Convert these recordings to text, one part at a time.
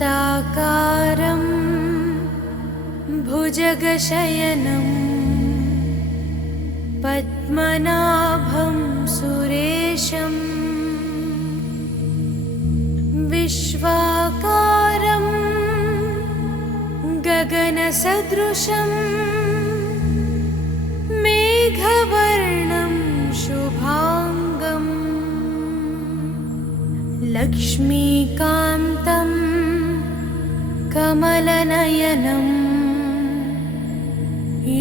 शान्ताकारं भुजगशयनं पद्मनाभं सुरेशं विश्वाकारं गगनसदृशं मेघवर्णं शुभांगं लक्ष्मीकान्तं कमलनयनं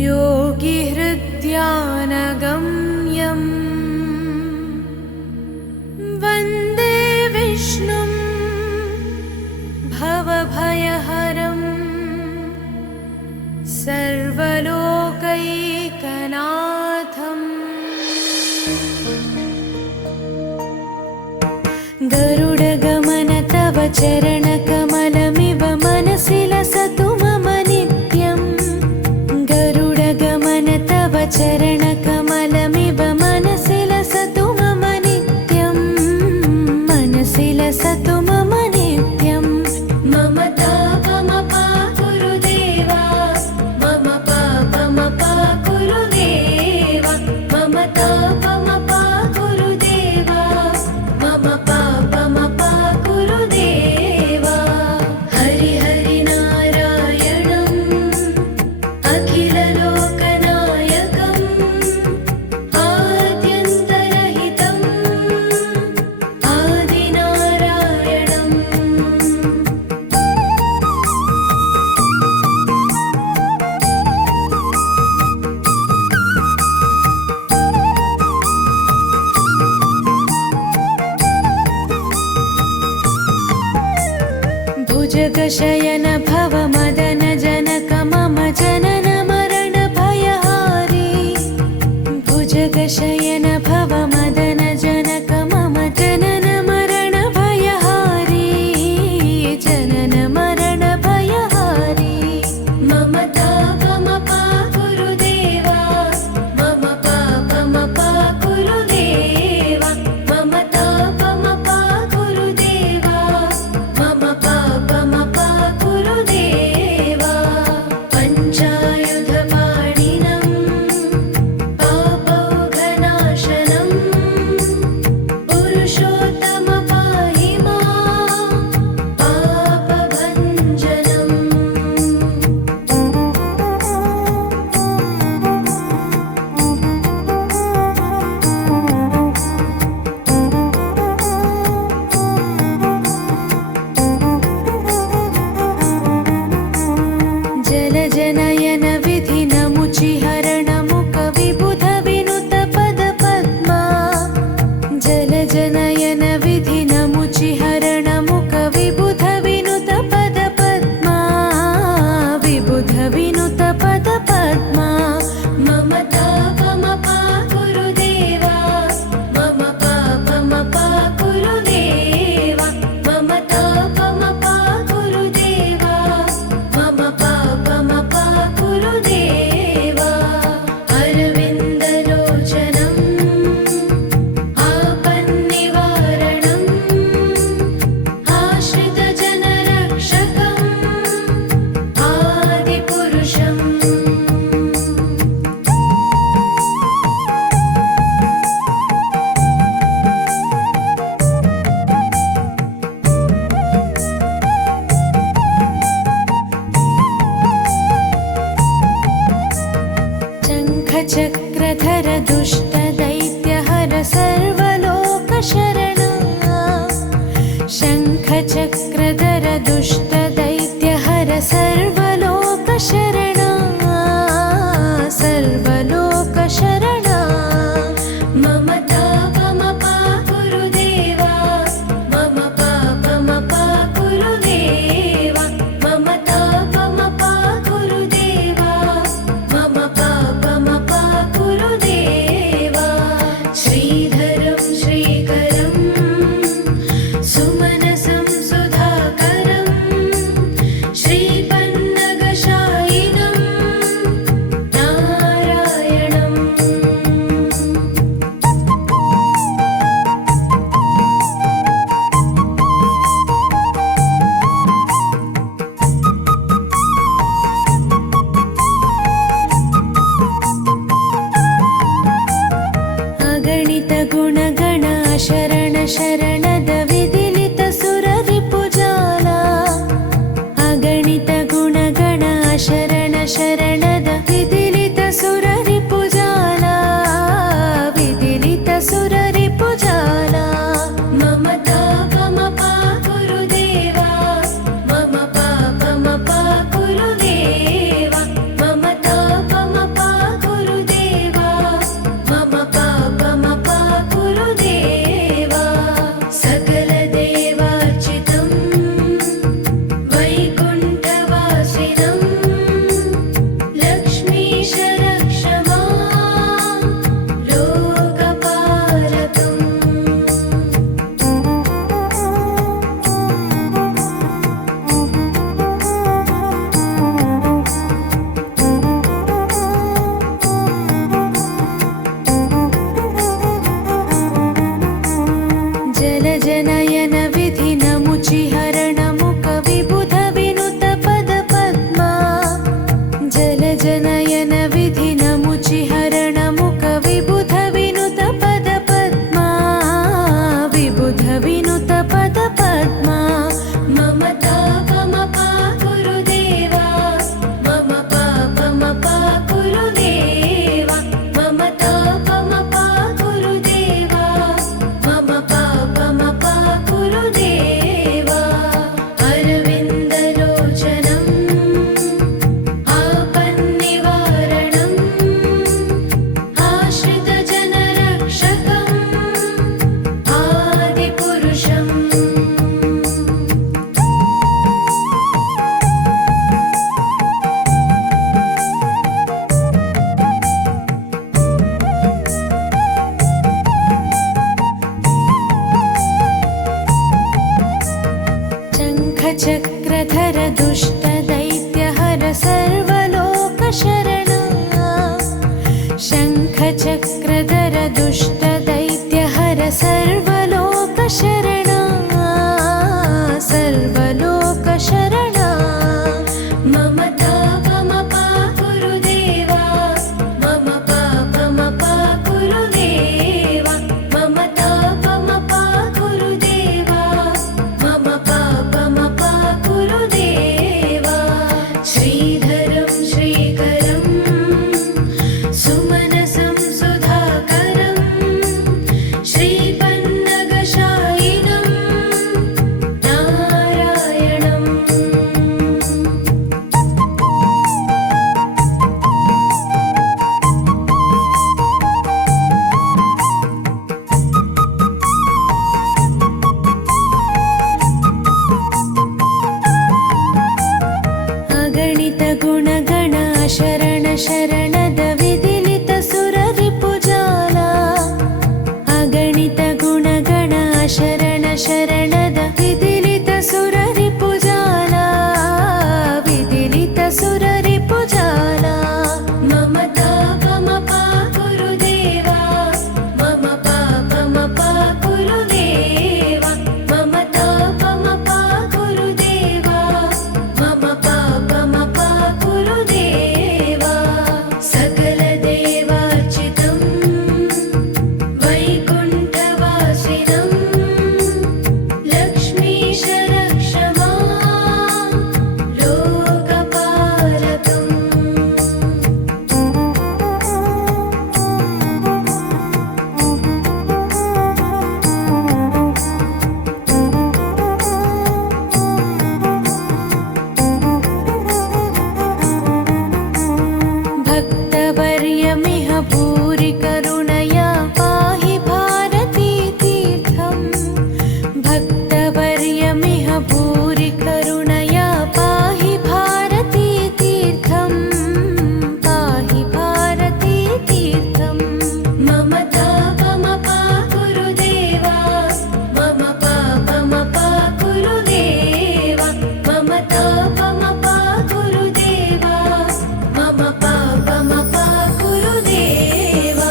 योगिहृद्यानगम्यं वन्दे विष्णुं भवभयहरं सर्वलोकैकनाथम्। गरुडगमन तव चरणकमलमिव मनसि लसतु मम नित्यं। गरुडगमन तव चरणकमलमिव मनसि लसतु मम नित्यं। मनसि लसतु मम नित्यं। मम तापमपाकुरु देवा, मम पापमपाकुरु देवा, मम तापमपाकुरु देवा, मम पापमपाकुरु देवा। हरि हरि नारायणम् अखिललोकनायकम् आद्यन्तरहितम् आदिनारायणम्। भुजगशयन भव मदन जनक मम जनन मरण भयहारी। भुजगशयन भव मदन जनक मम जनन मरण भयहारी। जनन मरण भयहारी। मम तापमपाकुरु देवा, मम पापमपाकुरु देवा, मम तापमपाकुरु देवा, मम पापमपाकुरु देवा। पञ्चायुधपाणिनं पापौघनाशनं पुरुषोत्तम पाहि मां पापभञ्जनम्। जलजनयन विधिनमुचिहरणमुख विबुध विनुत पदपद्मा। जलजनयन विधिनमुचिहरणमुख विबुध विनुत पदपद्मा। विबुध विनुत पदपद्मा। मम तापमपाकुरु देवा, मम पापमपाकुरु देवा, मम तापमपाकुरु देवा, मम पापमपाकुरु देवा। अरविन्दलोचनम् आपन्निवारणम् आश्रितजनरक्षकम् आदिपुरुषम्। शङ्खचक्रधर दुष्टदैत्यहर सर्वलोकशरणा। शङ्खचक्रधर दुष्टदैत्यहर सर्वलोकशरणा। सर्वलोकशरणा। मम तापमपाकुरु देवा, मम पापमपाकुरु देवा, मम तापमपाकुरु देवा, मम पापमपाकुरु देवा। शङ्खचक्रधर दुष्टदैत्यहर सर्वलोकशरणा सर्वलोकशरणा मम तापमपा गुरुदेवा मम पापमपा गुरुदेवा मम तापमपा गुरुदेवा मम पापमपा गुरुदेवा श्रीधरं श्रीकरं सुमनसं सुधाकरं श्रीपन्नगशायिनं नारायणम् अगणित गुणगण शरण शरणद विदिलित सुररिपुजाला अगणित गुणगण शरण शरणद विदिलित सुररिपुजाला विदिलित सुररिपुजाला मम तापमपा गुरुदेवा मम पापमपा गुरुदेवा मम तापमपा गुरुदेवा मम पापमपा गुरुदेवा सकलदेवार्चितं वैकुण्ठवासिनं लक्ष्मीश रक्ष मां लोकपालकम् भक्तवर्यमिह भूरि करुणया पाहि भारती तीर्थम् भक्तवर्यमिह भूरि करुणया पाहि भारती तीर्थम् पाहि भारती तीर्थम् मम तापमपा गुरुदेवा मम पापमपा गुरुदेवा मम तापमपा गुरुदेवा मम पापमपा गुरुदेवा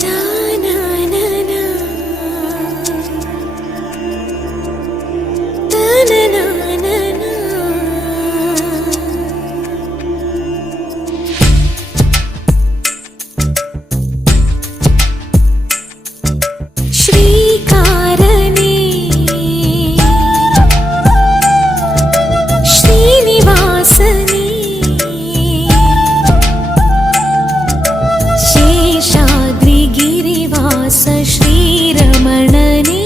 Ta-na-na-na. Ta-na-na-na-na. श्रीकारणे श्रीनिवासने शेषाद्रिगिरिवास श्रीरमणने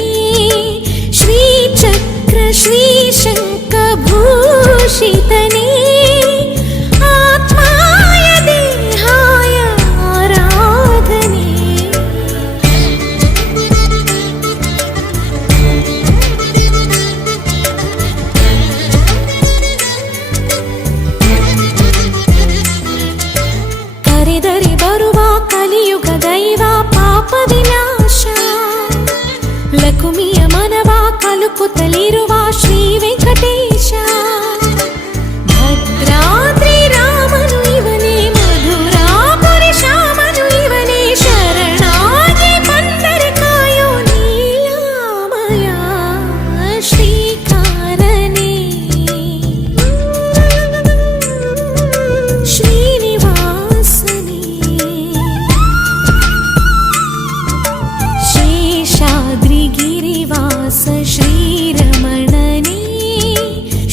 श्रीचक्र श्रीशङ्खभूषितने आत्माय देहाय आराधने ಕರೆದರೆ ಬರುವ ಕಲಿಯುಗ ದೈವ ಪಾಪ ವಿನಾಶ ಲಕುಮಿಯ ಮನವ ಕಲುಕುತ್ತಲಿರುವ ಶ್ರೀ ವೆಂಕಟೇಶ ಭದ್ರಾದ್ರಿ ರಾಮನು ಇವನೇ ಮಧುರಾಪುರಿ ಶ್ಯಾಮನು ಇವನೇ ಶರಣಾಗಿ ಬಂದರೆ ಕಾಯೋ ನೀಲಾಮಯ ಶ್ರೀಕಾರನೇ श्रीनिवासने शेषाद्रिगिरिवास श्रीरमणने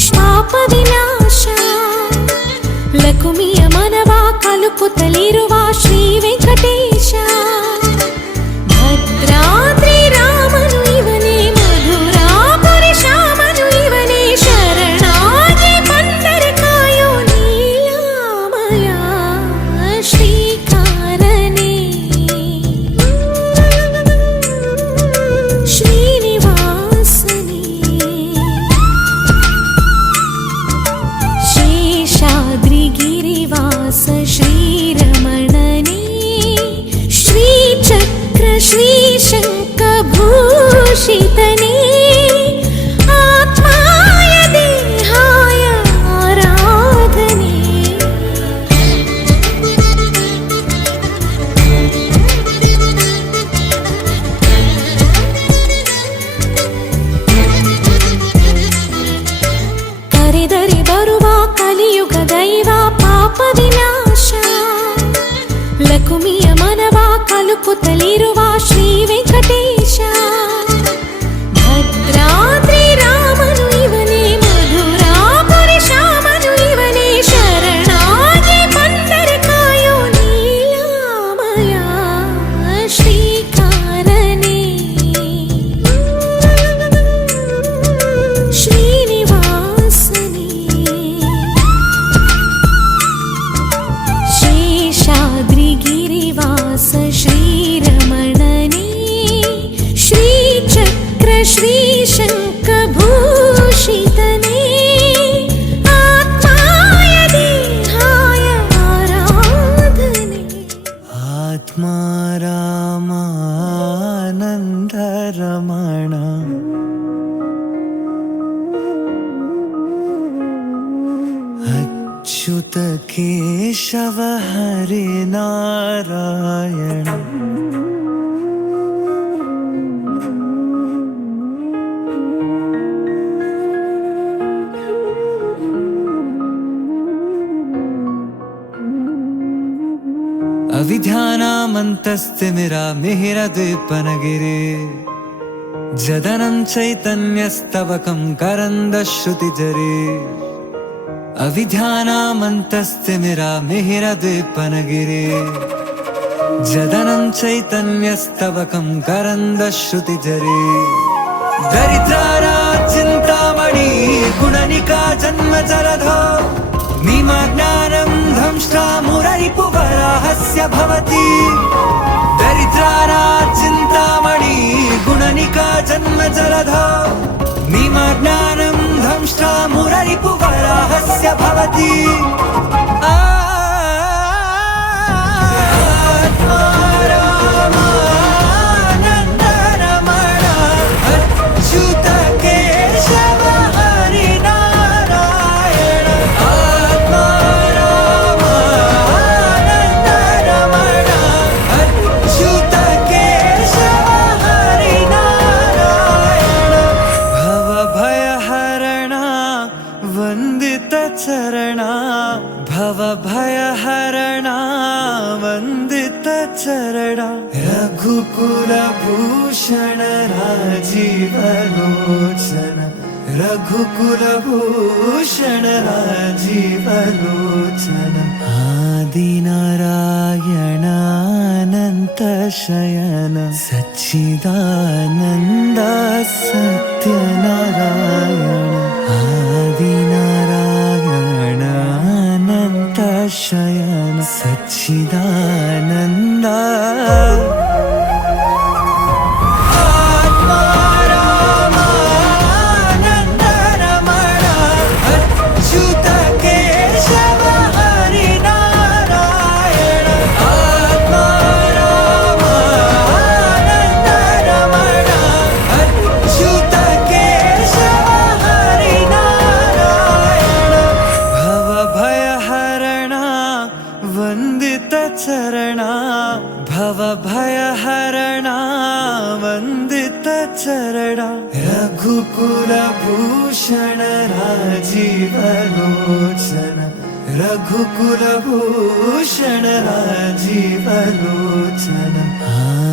शापविनाश लकुमिय मनव कलुकुತ್ತಲಿರುವ ಶ್ರೀ ವೆಂಕಟೇಶ ಭದ್ರಾದ್ರಿ ರಾಮನು ಇವನೇ ಮಧುರಾಪುರಿ ಶ್ಯಾಮನು ಇವನೇ ಶರಣಾಗಿ ಬಂದರೆ ಕಾಯೋ ನೀಲಾಮಯ ಶ್ರೀಕಾರನೇ श्रीनिवासने शेषाद्रिगिरिवास श्रीरमणने పలుకుతలిరువా శ్రీ వెంకటేశ భద్రాద్రి రామను ఇవనే మధురాపురి శ్యామను ఇవనే శరణాగి పందరకాయో నీలామయ శ్రీకారణే శ్రీనివాసనే శేషాద్రిగిరివాస శ్రీరమణనే శ్రీచక్ర శ్రీశంఖభూషితనే ఆత్మాయ దేహాయ ఆరాధనే ఆత్మా రామానంద రమణ అచ్యుత కేశవ హరి నారాయణ अविध्यानामन्तस्तिमिरामिहिरद्विपनगिरे जदनं चैतन्यस्तवकं करन्दश्रुतिजरे अविध्यानामन्तस्तिमिरामिहिरद्विपनगिरे जदनं चैतन्यस्तवकं करन्दश्रुतिजरे दरिद्राराचिन्तामणि गुणनिका जन्मजलधो निमग्नानं ध्वंष्टा मुररिपुवराहस्य भवति दरिद्राराचिन्तामणि गुणनिका जन्मजलधो निमग्नानं ध्वंष्टा मुररिपुवराहस्य भवति आत्मा रामानन्द रमण अच्युत केशव हरि नारायण आत्मा रामानन्द रमण अच्युत केशव हरि नारायण भवभयहरण वन्दित चरण भवभयहरण वन्दित चरण रघुकुलभूषण राजीवलोचन रघुकुलभूषण राजीवलोचन आदिनारायण अनंत शयन सच्चिदानन्द सत्यनारायण आदिनारायण अनंत शयन सच्चिदानन्द आत्मा रामानन्द रमण अच्युत केशव हरि नारायण आत्मा रामानन्द रमण अच्युत केशव हरि नारायण भवभयहरण वन्दित चरण भवभयहरण वन्दित चरण रघुकुलभूषण राजीवलोचन रघुकुलभूषण राजीवलोचन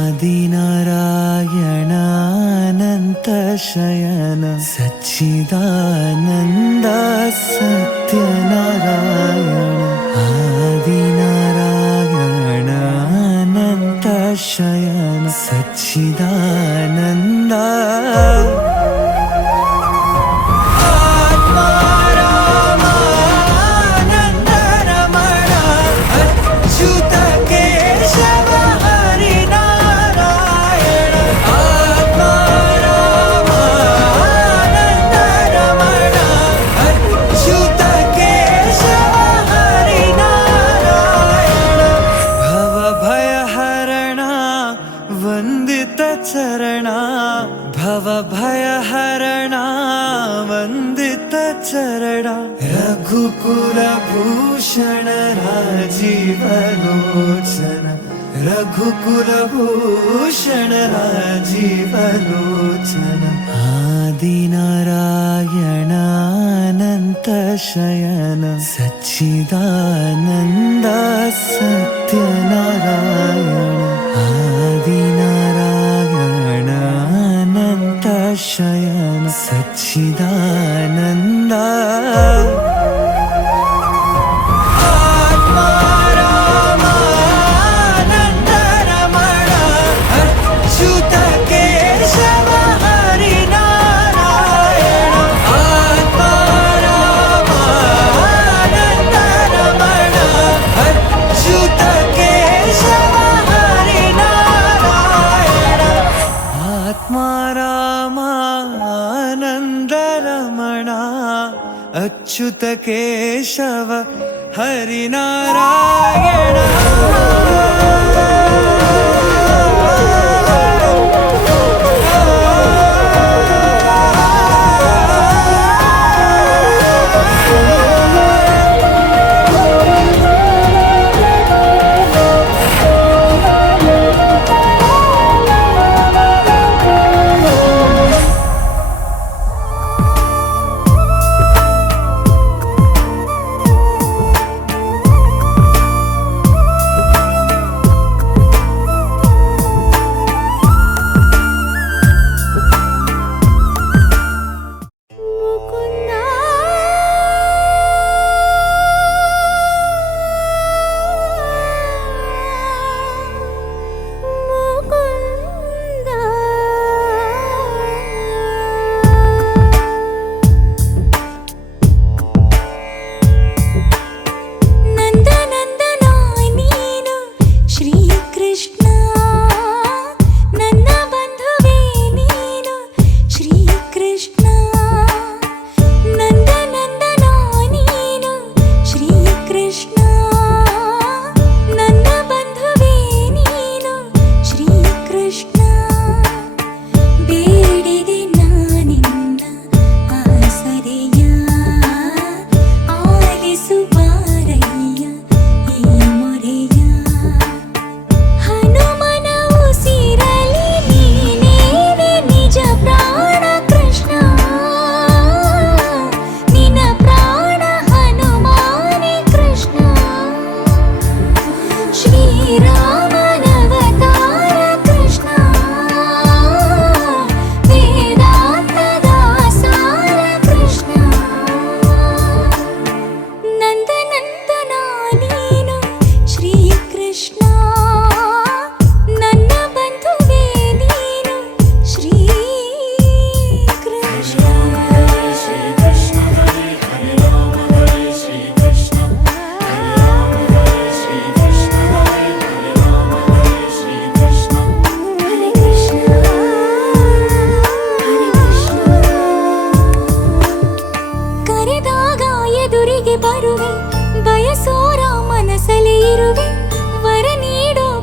आदिनारायण अनंत शयन सच्चिदानन्द सत्यनारायण आदिनारायण अनंत शयन सच्चिदानन्द आत्मा रामानन्द रमण अच्युत केशव हरि नारायण आत्मा रामानन्द रमण अच्युत केशव हरि नारायण भवभयहरण वन्दित चरण भवभयहरण वन्दित चरण रघुकुलभूषण राजीवलोचन रघुकुलभूषण राजीवलोचन आदिनारायण अनंत शयन सच्चिदानन्द सत्यनारायण ಅಚ್ಯುತ ಕೇಶವ ಹರಿನಾರಾಯಣ.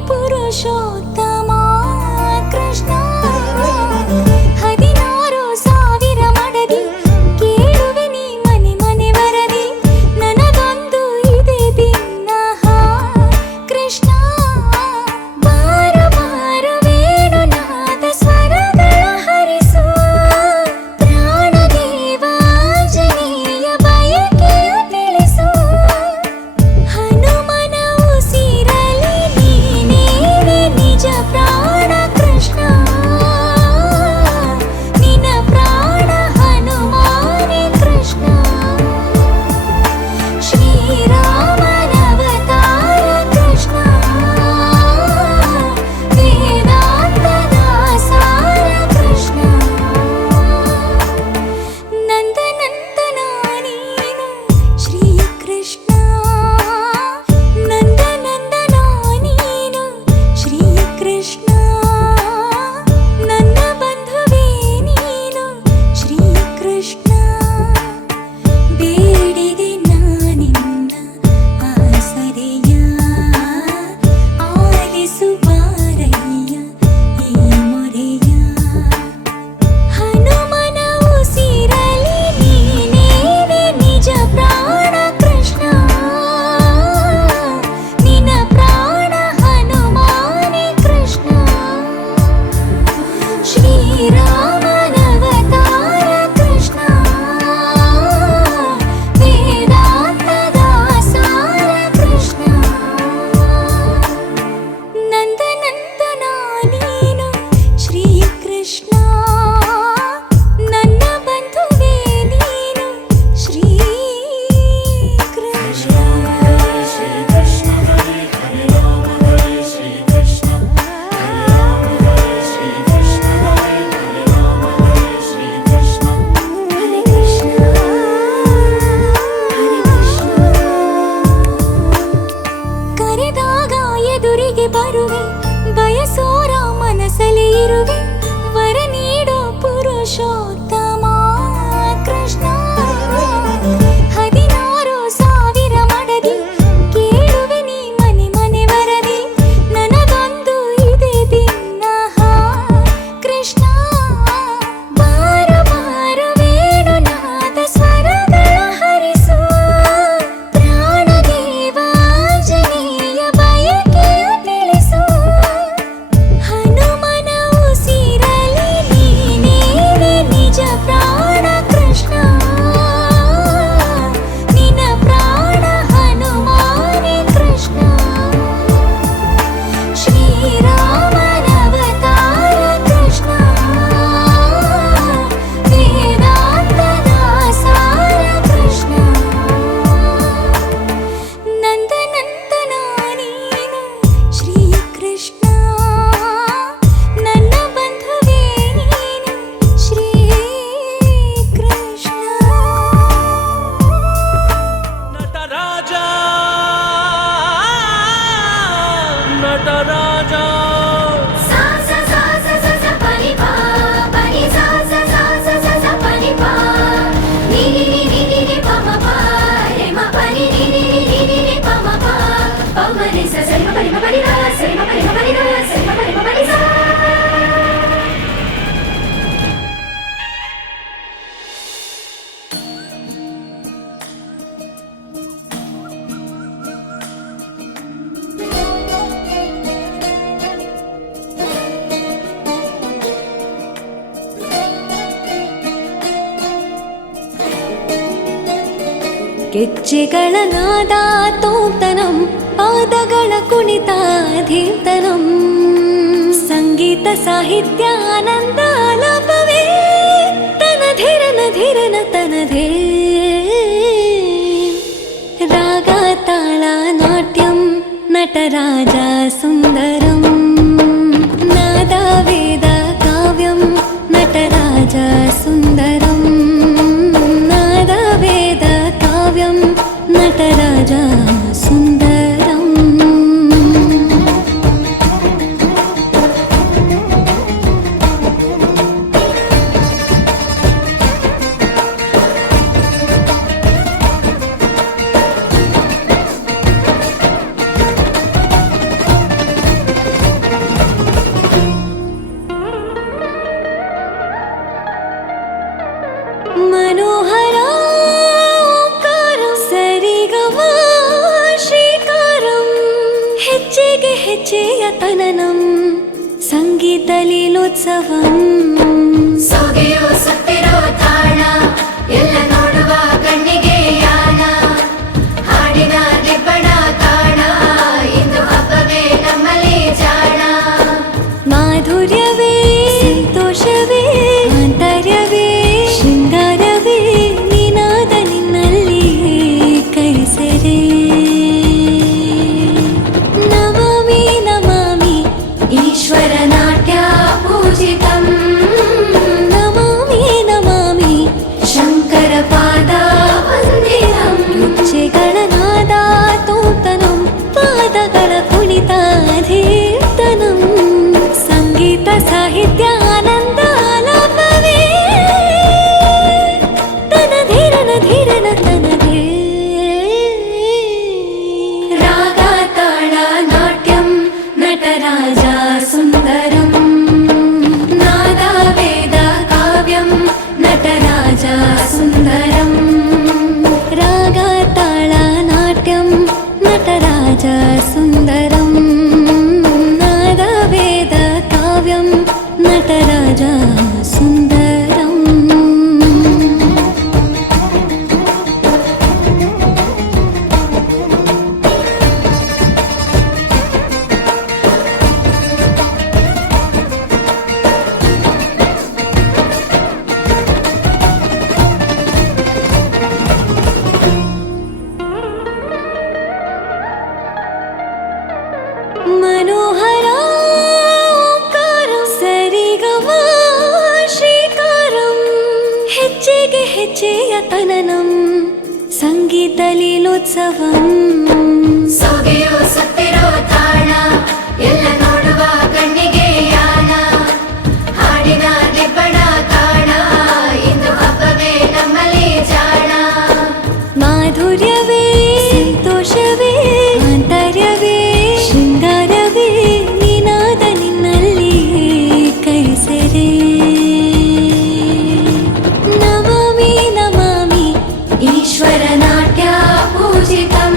ಪುರುಷೋತ್ತಮ ಕೃಷ್ಣ ನಟರಾಜ सा सा सा सा सा सा पनि पा पनि सा सा सा सा सा सा पनि पा नी नी नी नी नी नी पा मा पा रे मा पनि नी नी नी नी नी नी पा मा पा पा मा रे सा सा मा पनि रा सा मा पनि रा सा मा पनि सा ಗೆಜ್ಜೆಗಳ ನಾದ ತೋಂತನಂ ಪಾದಗಳ ಕುಣಿತ ಧೀರ್ತನಂ ಸಂಗೀತ ಸಾಹಿತ್ಯ ಆನಂದ ಆಲಾಪವೇ ತನಧಿರನ ಧಿರನ ತನಧೇ ರಾಗ ತಾಳ ನಾಟ್ಯಂ ನಟರಾಜ ಸುಂದರಂ ನಾದ ವೇದ ಕಾವ್ಯಂ ನಟರಾಜ ಸುಂದರಂ ನಾದ ವೇದ ಕಾವ್ಯಂ ನಟರಾಜ ಸುಂದರಂ मनोहर ओंकारं सरिगम ಶ್ರೀಕಾರಂ ಹೆಜ್ಜೆಗೆ ಹೆಜ್ಜೆಯ ತನನಂ ಸಂಗೀತ ಲೀಲೋತ್ಸವಂ ಸೊಗೆಯೋ ಸತ್ತಿರೋ ತಾಣ ಎಲ್ಲ ನೋಡುವ ಕಣ್ಣಿಗೆ ಯಾನ ಹಾಡಿನ ದಿಬ್ಬಣ ಕಾಣ ಇಂದು ಹಬ್ಬವೇ ನಮ್ಮಲ್ಲಿ ಜಾಣ ಮಾಧುರ್ಯವೇ ಸಂತೋಷವೇ ಆಂತರ್ಯವೇ ಶೃಂಗಾರವೇ ನಿನಾದ ನಿನ್ನಲ್ಲಿ ಕೈಸೆರೆ ನಮಾಮಿ ನಮಾಮಿ ಈಶ್ವರ ನಾಟ್ಯ ಪೂಜಿತಂ ನಮಾಮಿ ನಮಾಮಿ ಶಂಕರ ಪಾದ ವಂದಿತಂ ಗೆಜ್ಜೆಗಳ ನಾದ ತೋಂತನಂ ಪಾದಗಳ ಕುಣಿತ ಧೀರ್ತನಂ ಸಂಗೀತ ಸಾಹಿತ್ಯ ಆನಂದ ಆಲಾಪವೇ ತನಧಿರನ ಧಿರನ ತನಧೇ ರಾಗ ತಾಳ ನಾಟ್ಯಂ ನಟರಾಜ ಸುಂದರಂ ನಾದ ವೇದ ಕಾವ್ಯಂ ನಟರಾಜ ಸುಂದರಂ ರಾಗ ತಾಳ ನಾಟ್ಯಂ ನಟರಾಜ ಸುಂದರಂ ನಾದ ವೇದ ಕಾವ್ಯಂ ನಟರಾಜ ಸುಂದರಂ मनोहर ओंकारं सरिगम ಶ್ರೀಕಾರಂ ಹೆಜ್ಜೆಗೆ ಹೆಜ್ಜೆಯ ತನನಂ ಸಂಗೀತ ಲೀಲೋತ್ಸವಂ ಸೊಗೆಯೋ ಸತ್ತಿರೋ ತಾಣ ಎಲ್ಲ ನೋಡುವ ಕಣ್ಣಿಗೆ ಯಾನ ಹಾಡಿನ ದಿಬ್ಬಣ ಕಾಣ ಇಂದು ಹಬ್ಬವೇ ನಮ್ಮಲ್ಲಿ ಜಾಣ ಮಾಧುರ್ಯವೇ ಸಂತೋಷವೇ ಆಂತರ್ಯವೇ ಶೃಂಗಾರವೇ ನಿನಾದ ನಿನ್ನಲ್ಲಿ ಕೈಸೆರೆ ನಮಾಮಿ ನಮಾಮಿ ಈಶ್ವರ ನಾಟ್ಯ ಪೂಜಿತಂ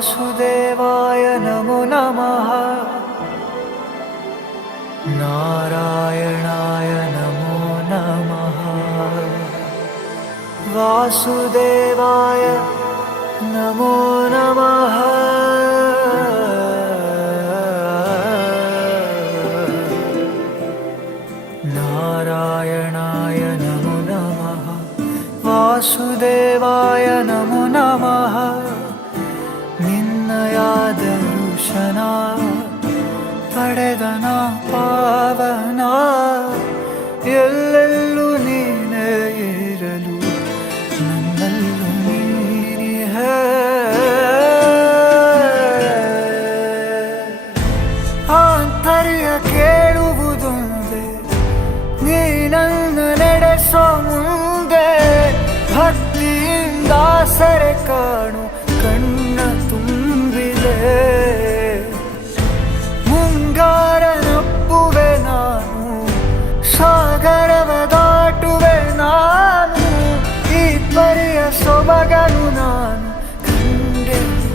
ವಾಸುದೇವಾಯ ನಮೋ ನಮಃ ನಾರಾಯಣಾಯ ನಮೋ ನಮಃ ವಾಸುದೇವಾಯ ನಮೋ ನಮಃ ನಾರಾಯಣಾಯ ನಮೋ ನಮಃ ವಾಸುದೇವಾಯ ನಮೋ ನಮಃ ನಿನ್ನಯ ದರ್ಶನ ಪಡೆದನ ಪಾವನ ಎಲ್ಲೆಲ್ಲೂ ನೀನೇ ಇರಲು ನನ್ನಲ್ಲೂ ನೀನಿಹೆ ಆಂತರ್ಯ ಕೇಳುವುದೊಂದೇ ನೀ ನನ್ನ ನಡೆಸೋ ಮುಂದೆ ಭಕ್ತಿಯಿಂದ ಸರೆ ಕಾಣು ಕಣ್ಣ ತುಂಬಿದೆ ಮುಂಗಾರನಪ್ಪುವೆ ನಾನು ಸಾಗರವ ದಾಟುವೆ ನಾನು ಈ ಪರಿಯ ಸೊಬಗನು ನಾನು ಕಂಡಿಲ್ಲವೇ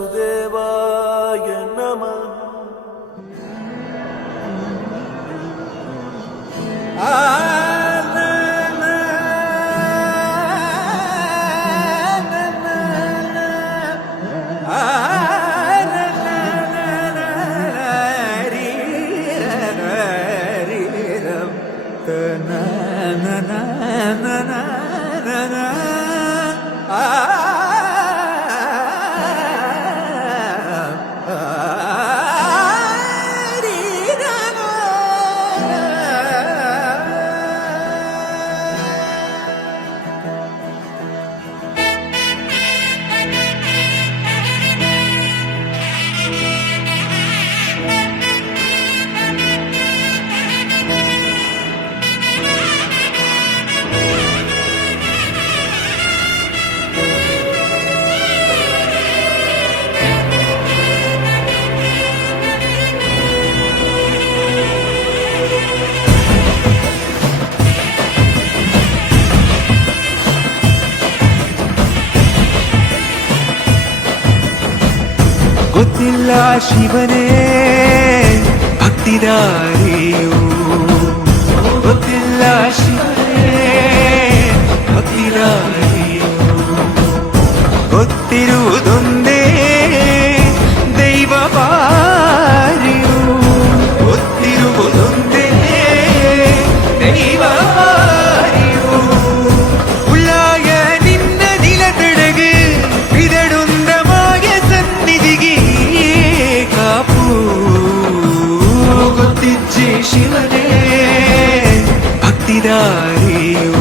ವಾಸುದೇವಾಯ ನಮಃ. ಗೊತ್ತಿಲ್ಲ ಶಿವನೇ ಭಕ್ತಿದಾರಿಯು, ಗೊತ್ತಿಲ್ಲ ಶಿವನೇ ಭಕ್ತಿದಾರಿಯು, ಗೊತ್ತಿರುವುದೊಂದೇ ದೈವ ಬಾರಿಯು, ಗೊತ್ತಿರುವುದೊಂದೇ ದೈವ ಬಾರಿಯು. ಉಳ್ಳಾಯ ನಿನ್ನ ನಿಲತಡೆಗೆ ಬಿದಡುಂದ ಮಾಯ ಸನ್ನಿಧಿಗೆ ಕಾಪು. ಗೊತ್ತಿಜ್ಜೆ ಶಿವನೇ ಭಕ್ತಿದಾರಿಯು,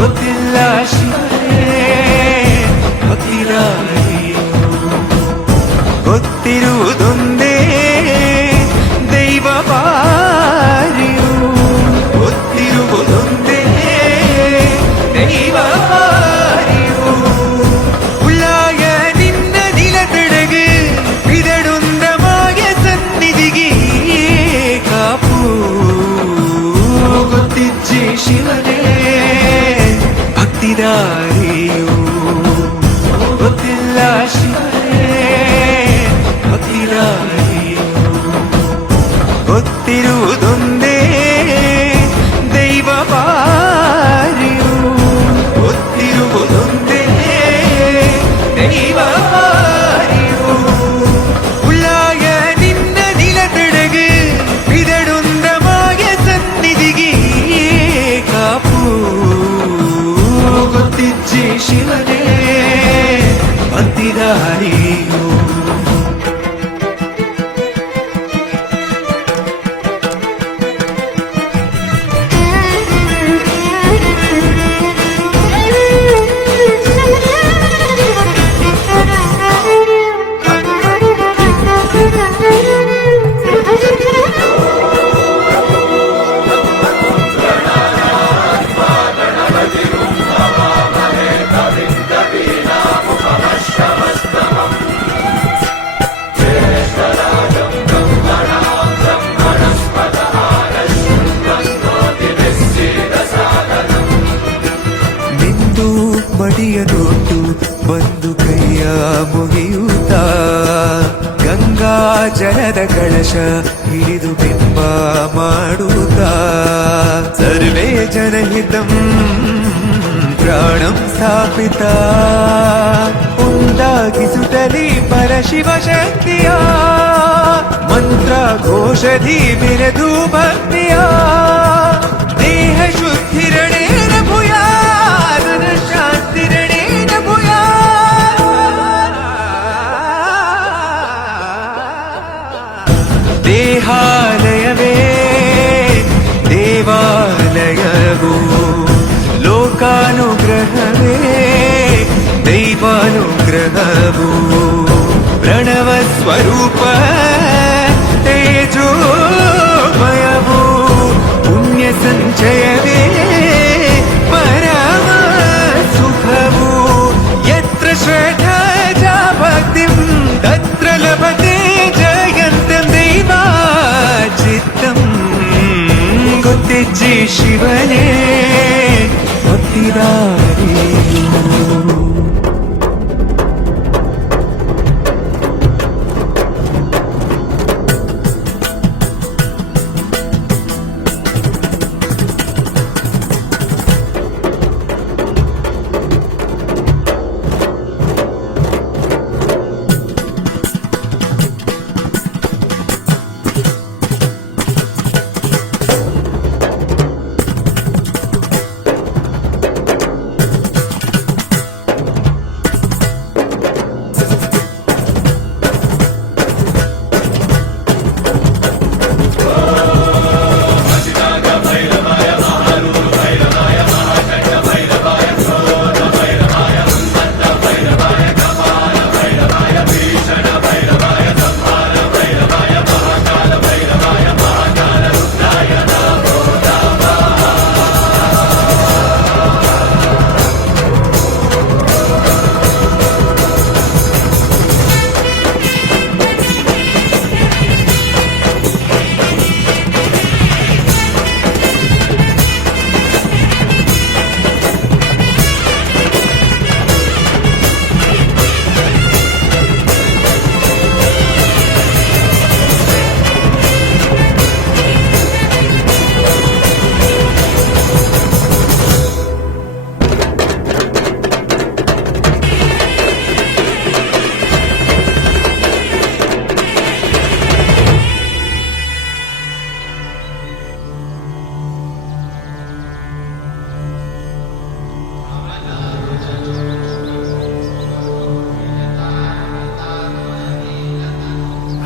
ಗೊತ್ತಿಲ್ಲ ಶಿವನೇ ಭಕ್ತಿದಾರಿಯು, ಗೊತ್ತಿರುವುದೊಂದೇ ದೈವ ಬಾರಿಯು, ಗೊತ್ತಿರುವುದೊಂದೇ ದೈವ ಬಾರಿಯು. ಉಳ್ಳಾಯ ನಿನ್ನ ನಿಲತಡೆಗೆ ಬಿದಡುಂದ ಮಾಯ ಸನ್ನಿಧಿಗೆ ಕಾಪು. ಗೊತ್ತಿಜ್ಜೆ ಶಿವನೇ ಭಕ್ತಿದಾರಿಯು, ಗೊತ್ತಿಲ್ಲ ಶಿವನೇ ಭಕ್ತಿದಾರಿಯು, ಗೊತ್ತಿರುವುದೊಂದೇ ದೈವ ಬಾರಿಯು, ಗೊತ್ತಿರುವುದೊಂದೇ ದೈವ ಬಾರಿಯು. ಉಳ್ಳಾಯ ನಿನ್ನ ನಿಲತಡೆಗೆ ಬಿದಡುಂದ ಮಾಯ ಸನ್ನಿಧಿಗೆ ಕಾಪು. ಗೊತ್ತಿಜ್ಜೆ ಶಿವನೇ ಭಕ್ತಿದಾರಿಯು. ನಿಂದು ಮಡಿಯ ನೋಟು ಬಂದು ಕೈಯ ಮುಗಿಯುತ್ತ ಗಂಗಾ ಜಲದ ಕಳಶ ಹಿಡಿದು ಬಿಂಬ ಮಾಡುತ್ತ ಸರ್ವೇ ಜನಹಿತಂ ಪ್ರಾಣಂ ಸ್ಥಾಪಿತ ಉಂಟಾಗಿಸುತ್ತಲಿ ಪರಶಿವ ಶಕ್ತಿಯ ಮಂತ್ರ ಘೋಷಧಿ ಬಿರದು ಭಕ್ತಿಯ ದೇಹ ಶುದ್ಧಿರಣೇನ ಭೂಯಾ ಶಾಂತಿರಣೇನ ಭೂಯಾ. ದೇಹಾಲಯವೇ ದೇವಾಲಯವು, ಲೋಕಾನುಗ್ರಹವೇ ದೈವಾನುಗ್ರಹವು, ಪ್ರಣವ ಸ್ವರೂಪ ತೇಜೋಮಯವು, ಪುಣ್ಯ ಸಂಚಯವೇ ಪರಮ ಸುಖವು. ಯತ್ರ ಶ್ರದ್ಧಾ ಚ ಭಕ್ತಿಂ ತತ್ರ ಲಭತೆ ಜಯಂತಂ ದೈವಾಚಿತ್ತಂ. ಗೊತ್ತಿಜ್ಜೆ ಶಿವನೇ ಭಕ್ತಿದಾರಿಯು.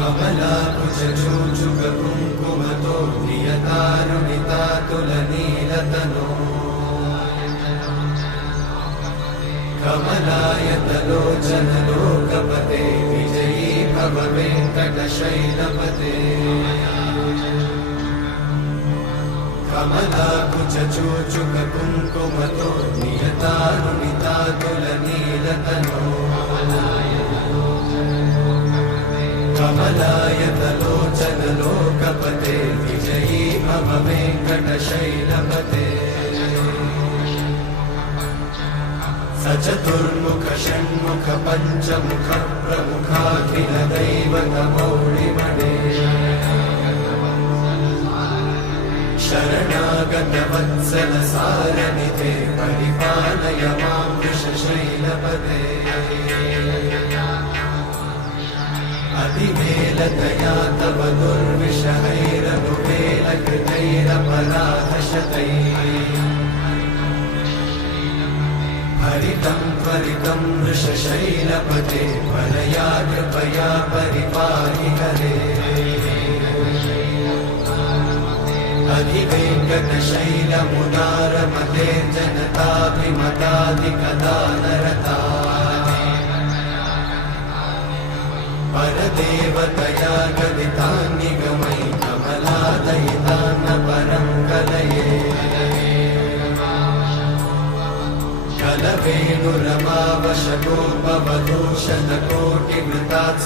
कमलाकुचूचुककुङ्कुमतो नियतारुणितातुलनीलतनो कमलायतलोचनलोकपते विजयी भव वेङ्कटशैलपते कमलाकुचूचुककुङ्कुमतो नियतारुणितातुलनीलतनो कमलायतलोचनलोकपते विजयी भव वेङ्कटशैलपते सचतुर्मुख षण्मुख पञ्चमुख प्रमुखाखिल दैवतमौलिमणे शरणागत वत्सल सारनिधे परिपालय मां वृषशैलपते अधिवेलतया तव दुर्विषहैरनुवेलकृतैरपराधशतैः हरितं त्वरितं वृषशैलपते परया कृपया परिपाहि हरे अधिवेङ्कटशैलमुदारमते जनताभिमताधिकदानरता परदेवतया गदितान्निगमै कमलादयितान्न परं कलये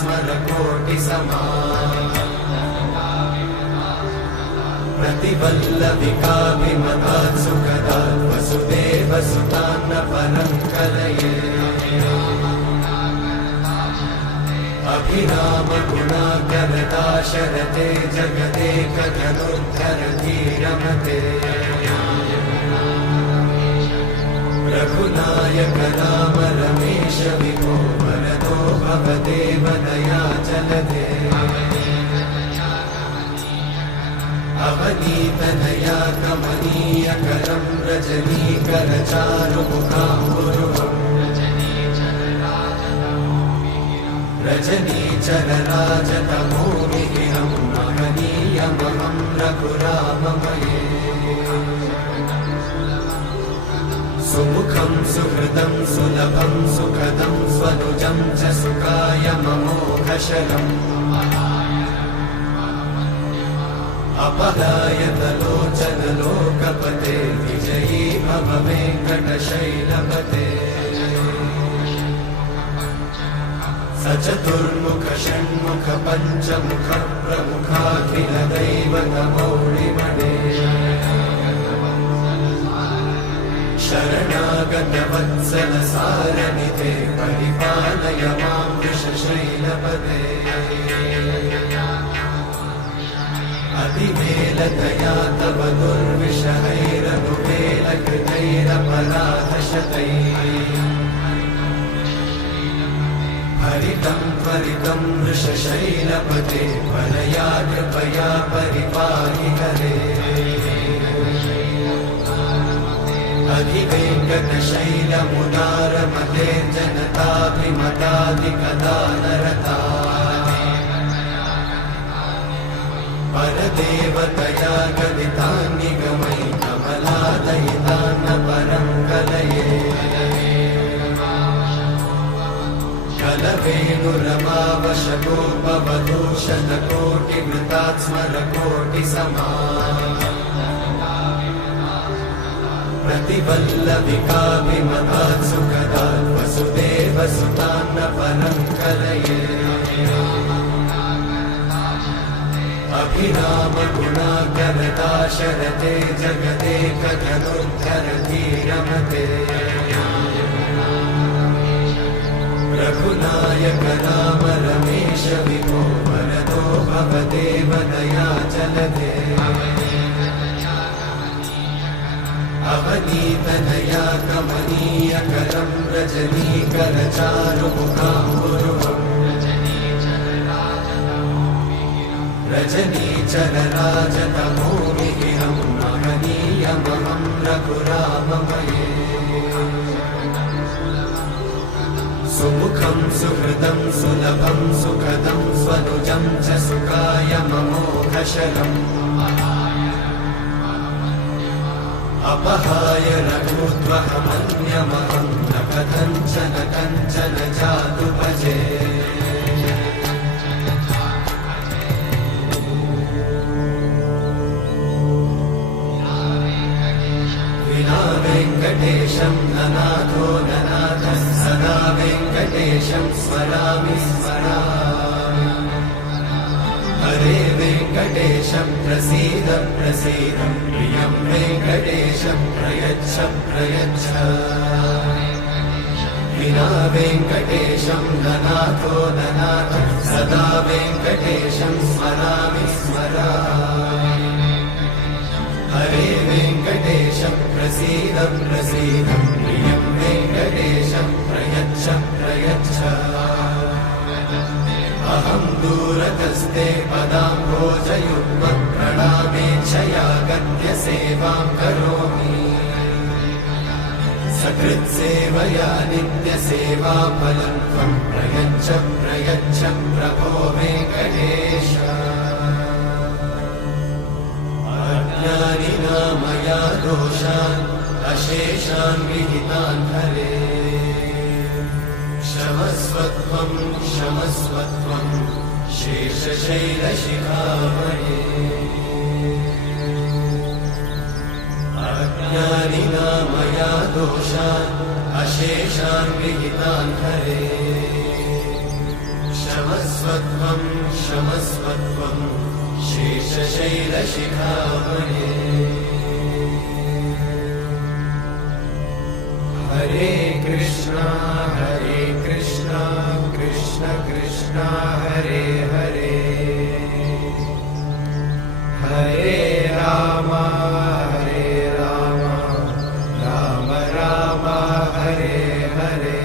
कलवेणुरमावशकोपवधूषणकोटिवृतात्स्मरकोटिसमा प्रतिवल्लविकाभिमतात् सुखदात् वसुदेवसुतान्न परं कलये अभिरामगुणाकरदाशरथे जगदेकधनुर्धरधीरमते रघुनायक राम रमेश विभो वरदो भवदेव दयाचलधे अवनीतनया कमनीयकरं रजनीकरचारुमुखाम्बुरुहम् रजनीचरराजतमोमिहिरं महनीयमहं रघुराममये सुमुखं सुहृदं सुलभं सुखदं स्वनुजं च सुखाय ममोघशरम् अपलायतलोचनलोकपते विजयी भव वेङ्कटशैलपते सचतुर्मुख षण्मुख पञ्चमुख प्रमुखाखिल दैवतमौलिमणे शरणागत वत्सल सारनिधे परिपालय मां वृषशैलपते अधिवेलतया तव दुर्विषहैरनुवेलकृतैरपराधशतैः हरितं त्वरितं वृषशैलपते परया कृपया परिपाहि हरे अधिवेङ्कटशैलमुदारमते जनताभिमताधिकदानरता परदेवतया गदितान्निगमै कमलादयितान्न परं कलये कलवेणुरमावशकोपवधूषणकोटिवृतात्स्मरकोटिसमा प्रतिवल्लविकाभिमतात् सुखदात् वसुदेवसुतान्न परं कलये अभिरामगुणाकरदाशरथे जगदेकधनुर्धरधीरमते रघुनायक राम रमेश विभो वरदो भवदेव दयाचलधे अवनीतनया कमनीयकरं रजनीकरचारुमुखाम्बुरुहम् रजनीचरराजतमोमिहिरं महनीयमहं रघुराममये सुमुखं सुहृदं सुलभं सुखदं स्वनुजं च सुखाय ममोघशलम् अपहाय रघुत्वहमन्यमहं न कथञ्चन जातु भजे विना वेङ्कटेशं ननाथो ननाथः सदा वेङ्कटेशं स्मरामि स्मरामि हरे वेङ्कटेशं प्रसीद प्रसीद प्रियं वेङ्कटेशं प्रयच्छ प्रयच्छ विना वेङ्कटेशं ननाथो ननाथः सदा वेङ्कटेशं स्मरामि स्मरामि हरे वेङ्कटेशं प्रसीद प्रसीद प्रियं वेङ्कटेशं प्रयच्छ प्रयच्छ अहं दूरतस्ते पदाम्भोजयुग्मप्रणामेच्छया गत्य सेवां करोमि सकृत्सेवया नित्यसेवाफलं त्वं प्रयच्छ प्रयच्छ प्रभो वेङ्कटेश अज्ञानिना मया दोषान् अशेषान् विहितान् हरे क्षमस्वत्वं क्षमस्वत्वं शेषशैलशिखामणे अज्ञानिना मया दोषान् अशेषान् विहितान् हरे क्षमस्वत्वं क्षमस्वत्वं शेषशैलशिखामणे हरे कृष्णा कृष्ण कृष्ण हरे हरे हरे राम राम राम हरे हरे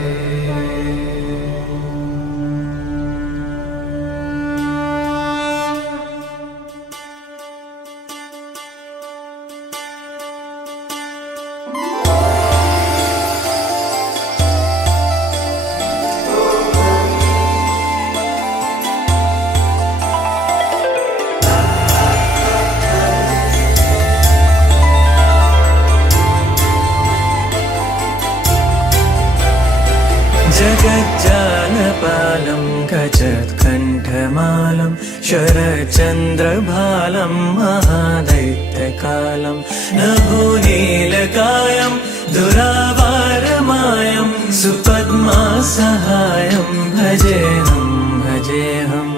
जगज्जालपालं गजत्कण्ठमालं शरच्चन्द्रभालं महादैत्यकालं नभोनीलकायं दुरावारमायं सुपद्मासहायं भजेऽहं भजेऽहम्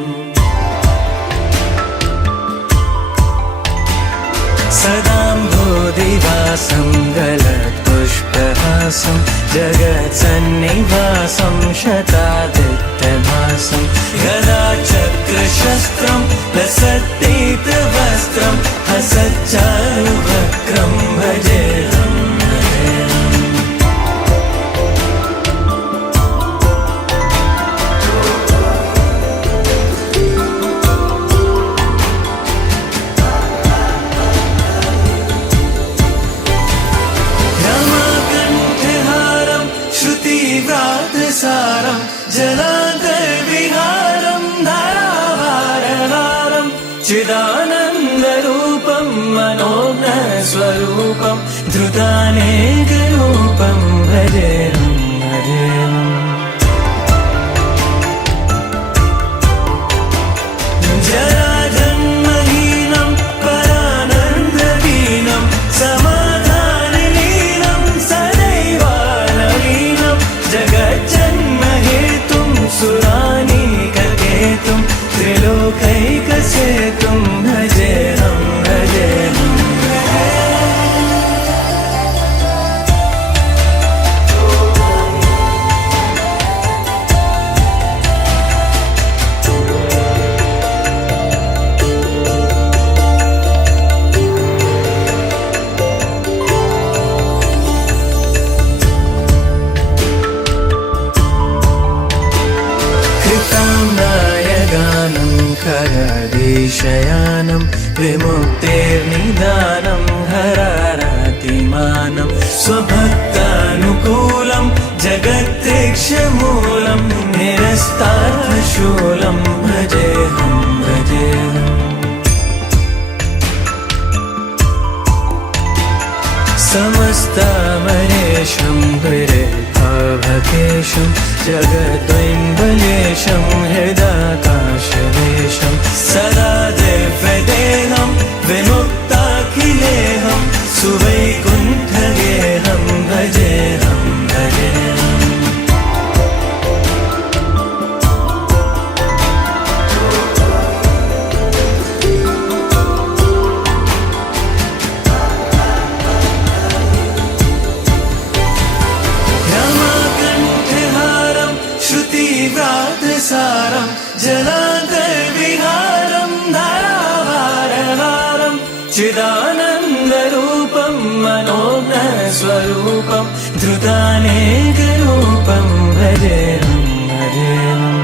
सदाम्भोदिवासं गलत्पुष्पहासं जगत्सन्निवासं शतादित्यभासं गदाचक्रशस्त्रं लसत्तीर्थवस्त्रं हसच्चारुवक्त्रं भजेऽहं भजेऽहम् सारं जलान्तर्विहारं धारावारहारं चिदानन्दरूपं मनोज्ञस्वरूपं धृतानेकरूपं भजेऽहं भजेऽहम् जराजन्महीनं परानन्ददीनं समाधानलीनं सदैवानवीनं जगज्जन्महेतुं सुरानीककेतुं त्रिलोकैकसेतुं भजेऽहं भजेऽहम् करदीशयानं विमुक्तेर्निदानं हरारतिमानं स्वभक्तानुकूलं जगत्तेक्षमूलं निरस्तार्थशूलं भजे पुरविहारं धराहारहारं चिदानन्दरूपं मनोज्ञस्वरूपं धृतानेकरूपं भजेऽहं भजेऽहम्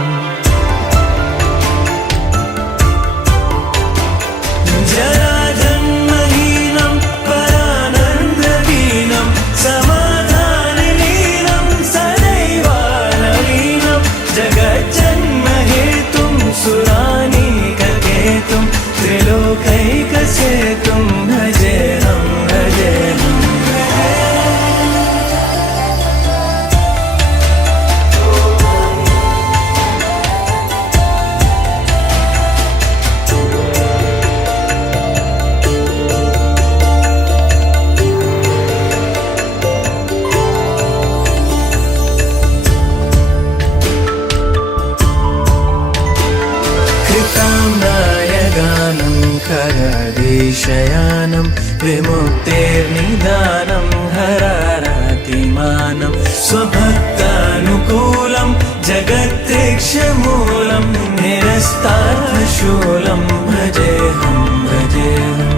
जराजन्महीनं परानन्ददीनं समाधानलीनं सदैवानवीनं जगज्जन्महेतुं सुरानीककेतुं त्रिलोकैकसेतुं भजेऽहं भजेऽहम् कृताम्नायगानं करदेशयानं विमुक्तेर्निदानं हरारातिमानं स्वभक्तानुकूलं जगत्तेक्षमूलं निरस्तार्थशूलं भजेऽहं भजेऽहम्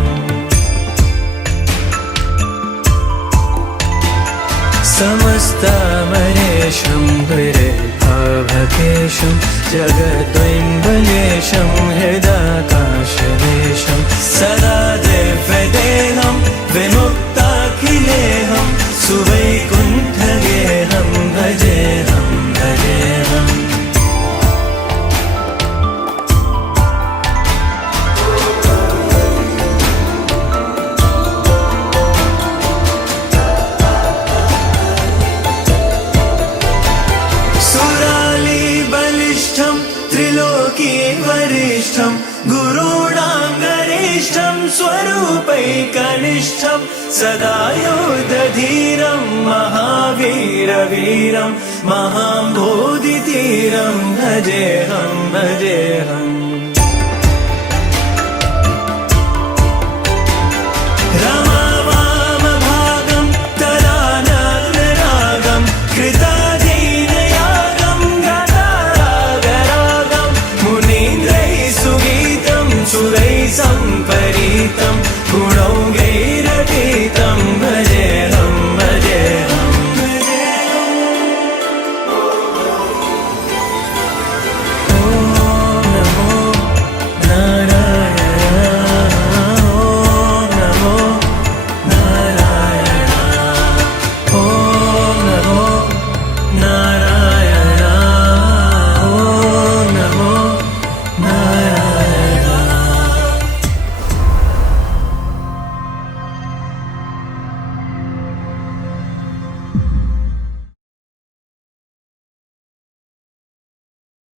समस्तामरेशं विरेभावकेशं जगद्वैम्बलेशं हृदाकाशदेशं सदा दिव्यदेहं विमुक्ताखिलेहं सुवैकुण्ठगेहं भजेऽहं भजेऽहम् सुरालीबलिष्ठं त्रिलोकीवरिष्ठं गुरूणां गरिष्ठं स्वरूपैकनिष्ठं सदा योद्धधीरं महावीरवीरं महाम्बोधितीरं भजेऽहं भजेऽहम्